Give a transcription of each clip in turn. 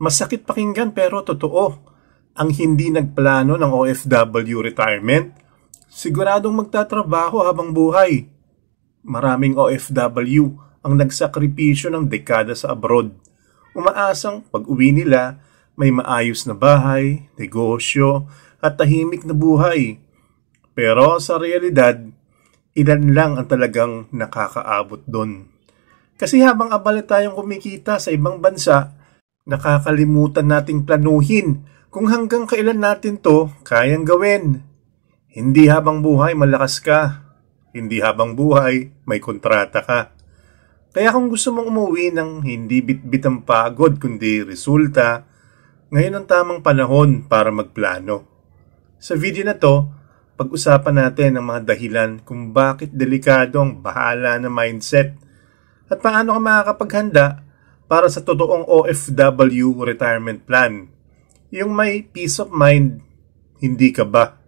Masakit pakinggan pero totoo. Ang hindi nagplano ng OFW retirement, siguradong magtatrabaho habang buhay. Maraming OFW ang nagsakripisyo ng dekada sa abroad. Umaasang pag-uwi nila, may maayos na bahay, negosyo, at tahimik na buhay. Pero sa realidad, ilan lang ang talagang nakakaabot doon. Kasi habang abala tayong kumikita sa ibang bansa, nakakalimutan nating planuhin kung hanggang kailan natin to kayang gawin. Hindi habang buhay malakas ka. Hindi habang buhay may kontrata ka. Kaya kung gusto mong umuwi ng hindi bitbit ang pagod kundi resulta, ngayon ang tamang panahon para magplano. Sa video na to, pag-usapan natin ang mga dahilan kung bakit delikado ang bahala na mindset at paano ka makakapaghanda para sa totoong OFW retirement plan. Yung may peace of mind, hindi ka ba?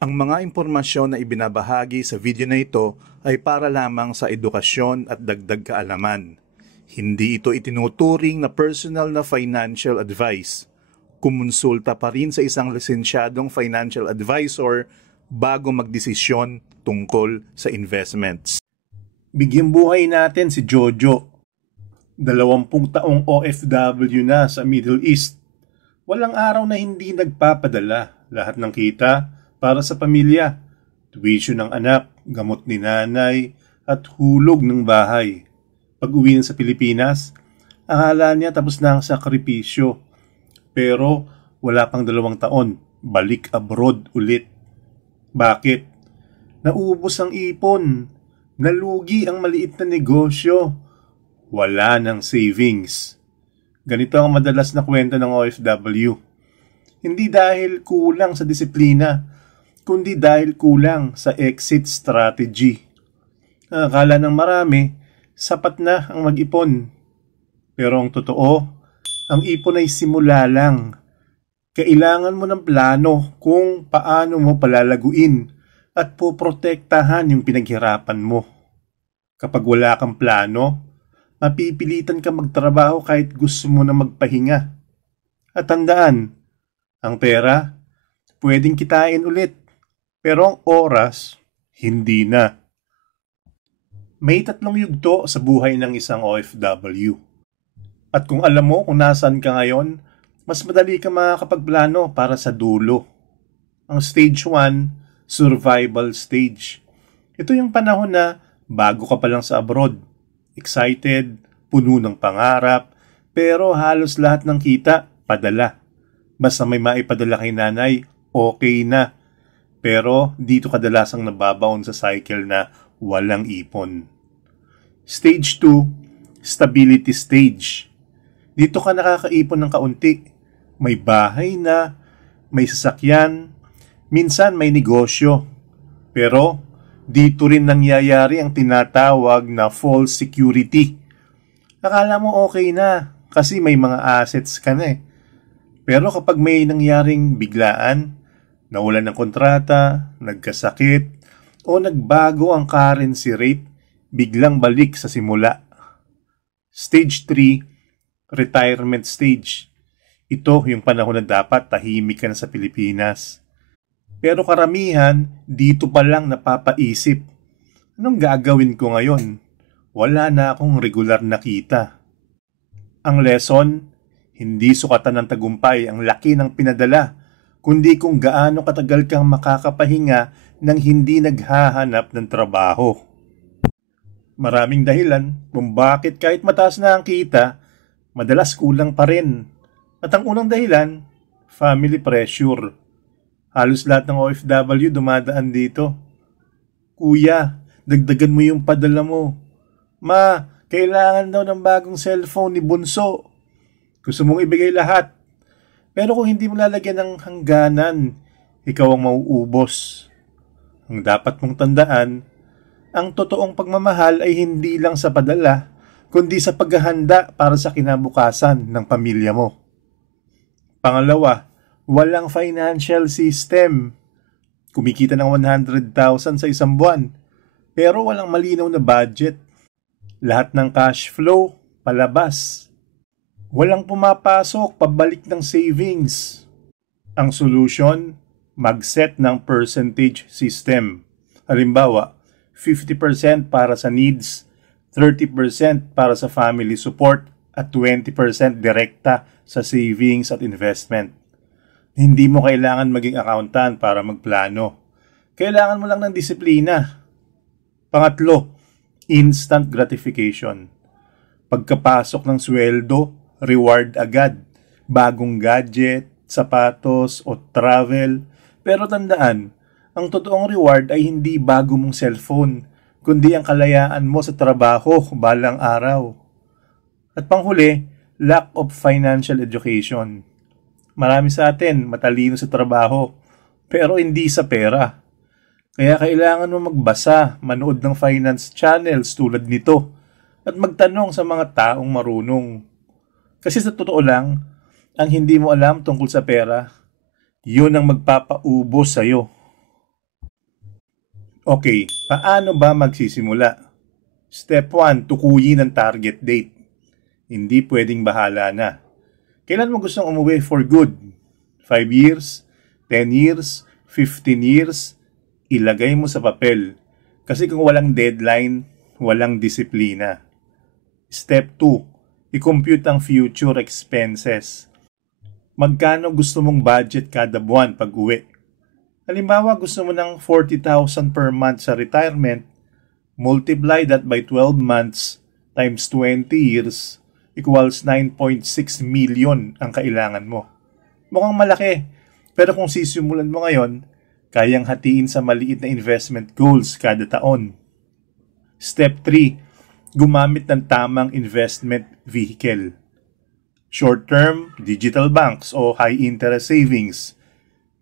Ang mga impormasyon na ibinabahagi sa video na ito ay para lamang sa edukasyon at dagdag kaalaman. Hindi ito itinuturing na personal na financial advice. Kumonsulta pa rin sa isang lisensyadong financial advisor bago magdesisyon tungkol sa investments. Bigyan buhay natin si Jojo. 20 taong OFW na sa Middle East. Walang araw na hindi nagpapadala. Lahat ng kita para sa pamilya. Tuition ng anak, gamot ni nanay, at hulog ng bahay. Pag-uwi sa Pilipinas, akala niya tapos na ang sakripisyo. Pero wala pang 2 taon, balik abroad ulit. Bakit? Naubos ang ipon. Nalugi ang maliit na negosyo. Wala ng savings. Ganito ang madalas na kwento ng OFW. Hindi dahil kulang sa disiplina, kundi dahil kulang sa exit strategy. Akala ng marami, sapat na ang mag-ipon. Pero ang totoo, ang ipon ay simula lang. Kailangan mo ng plano kung paano mo palalaguin at poprotektahan yung pinaghirapan mo. Kapag wala kang plano, mapipilitan ka magtrabaho kahit gusto mo na magpahinga. At tandaan, ang pera, pwedeng kitain ulit, pero ang oras, hindi na. May 3 yugto sa buhay ng isang OFW. At kung alam mo kung nasaan ka ngayon, mas madali ka makakapagplano para sa dulo. Ang stage 1, survival stage. Ito yung panahon na bago ka pa lang sa abroad. Excited, puno ng pangarap, pero halos lahat ng kita, padala. Basta may maipadala kay nanay, okay na. Pero dito kadalasang nababaon sa cycle na walang ipon. Stage 2, stability stage. Dito ka nakakaipon ng kaunti. May bahay na, may sasakyan, minsan may negosyo. Pero dito rin nangyayari ang tinatawag na false security. Akala mo okay na kasi may mga assets ka na eh. Pero kapag may nangyaring biglaan, nawalan ng kontrata, nagkasakit, o nagbago ang currency rate, biglang balik sa simula. Stage 3, retirement stage. Ito yung panahon na dapat tahimik ka na sa Pilipinas. Pero karamihan, dito pa lang napapaisip. Anong gagawin ko ngayon? Wala na akong regular na kita. Ang lesson, hindi sukatan ng tagumpay ang laki ng pinadala, kundi kung gaano katagal kang makakapahinga nang hindi naghahanap ng trabaho. Maraming dahilan kung bakit kahit mataas na ang kita, madalas kulang pa rin. At ang unang dahilan, family pressure. Halos lahat ng OFW dumadaan dito. Kuya, dagdagan mo yung padala mo. Ma, kailangan daw ng bagong cellphone ni Bunso. Gusto mong ibigay lahat. Pero kung hindi mo lalagyan ng hangganan, ikaw ang mauubos. Ang dapat mong tandaan, ang totoong pagmamahal ay hindi lang sa padala, kundi sa paghahanda para sa kinabukasan ng pamilya mo. Pangalawa, walang financial system. Kumikita ng 100,000 sa isang buwan, pero walang malinaw na budget. Lahat ng cash flow, palabas. Walang pumapasok pabalik ng savings. Ang solution, mag-set ng percentage system. Halimbawa, 50% para sa needs, 30% para sa family support, at 20% direkta sa savings at investment. Hindi mo kailangan maging accountant para magplano. Kailangan mo lang ng disiplina. Pangatlo, instant gratification. Pagkapasok ng sweldo, reward agad. Bagong gadget, sapatos o travel. Pero tandaan, ang totoong reward ay hindi bago mong cellphone, kundi ang kalayaan mo sa trabaho balang araw. At panghuli, lack of financial education. Marami sa atin matalino sa trabaho, pero hindi sa pera. Kaya kailangan mo magbasa, manood ng finance channels tulad nito, at magtanong sa mga taong marunong. Kasi sa totoo lang, ang hindi mo alam tungkol sa pera, yun ang magpapaubos sa'yo. Okay, paano ba magsisimula? Step 1, tukuyin ang target date. Hindi pwedeng bahala na. Kailan mo gustong umuwi for good? 5 years? 10 years? 15 years? Ilagay mo sa papel. Kasi kung walang deadline, walang disiplina. Step 2, i-compute ang future expenses. Magkano gusto mong budget kada buwan pag uwi? Halimbawa, gusto mo ng 40,000 per month sa retirement, multiply that by 12 months times 20 years equals 9.6 million ang kailangan mo. Mukhang malaki, pero kung sisimulan mo ngayon, kayang hatiin sa maliit na investment goals kada taon. Step 3, gumamit ng tamang investment vehicle. Short-term, digital banks o high-interest savings.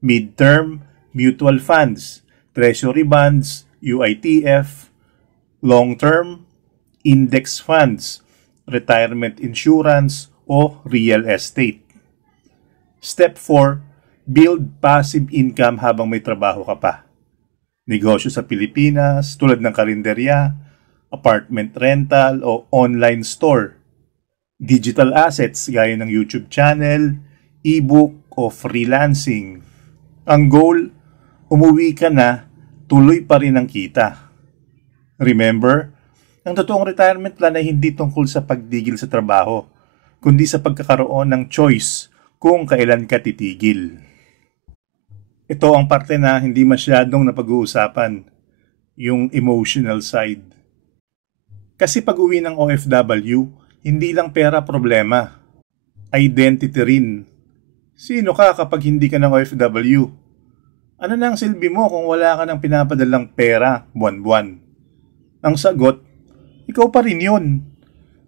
Mid-term, mutual funds, treasury bonds, UITF. Long-term, index funds, retirement insurance o real estate. Step 4, build passive income habang may trabaho ka pa. Negosyo sa Pilipinas tulad ng karinderya, apartment rental o online store. Digital assets gaya ng YouTube channel, ebook o freelancing. Ang goal, umuwi ka na, tuloy pa rin ang kita. Remember, ang totoong retirement plan ay hindi tungkol sa pagdigil sa trabaho, kundi sa pagkakaroon ng choice kung kailan ka titigil. Ito ang parte na hindi masyadong napag-uusapan, yung emotional side. Kasi pag uwi ng OFW, hindi lang pera problema, identity rin. Sino ka kapag hindi ka ng OFW? Ano na ang silbi mo kung wala ka ng pinapadalang pera buwan-buwan? Ang sagot, ikaw pa rin yun.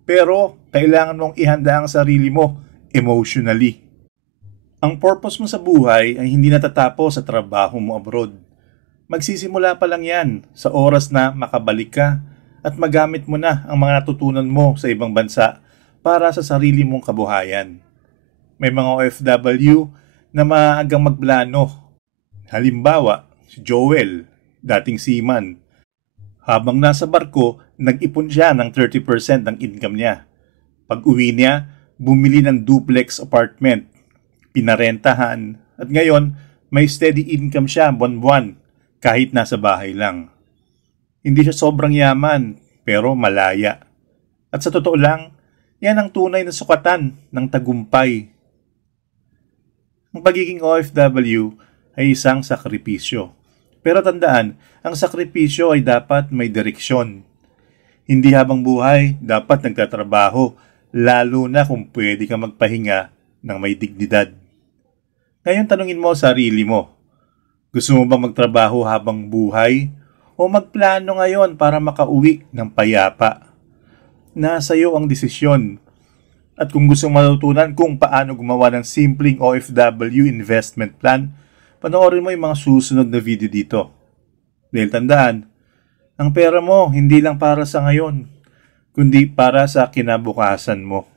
Pero kailangan mong ihanda ang sarili mo emotionally. Ang purpose mo sa buhay ay hindi natatapos sa trabaho mo abroad. Magsisimula pa lang yan sa oras na makabalik ka at magamit mo na ang mga natutunan mo sa ibang bansa para sa sarili mong kabuhayan. May mga OFW na maagang magplano. Halimbawa, si Joel, dating seaman. Habang nasa barko, nag-ipon siya ng 30% ng income niya. Pag uwi niya, bumili ng duplex apartment, pinarentahan, at ngayon may steady income siya buwan-buwan kahit nasa bahay lang. Hindi siya sobrang yaman, pero malaya. At sa totoo lang, yan ang tunay na sukatan ng tagumpay. Ang pagiging OFW ay isang sakripisyo. Pero tandaan, ang sakripisyo ay dapat may direksyon. Hindi habang buhay, dapat nagtatrabaho, lalo na kung pwede ka magpahinga ng may dignidad. Ngayon tanungin mo sarili mo, gusto mo bang magtrabaho habang buhay o magplano ngayon para makauwi ng payapa? Nasa iyo ang desisyon. At kung gusto matutunan kung paano gumawa ng simpleng OFW investment plan, panoorin mo yung mga susunod na video dito. Dahil tandaan, ang pera mo hindi lang para sa ngayon, kundi para sa kinabukasan mo.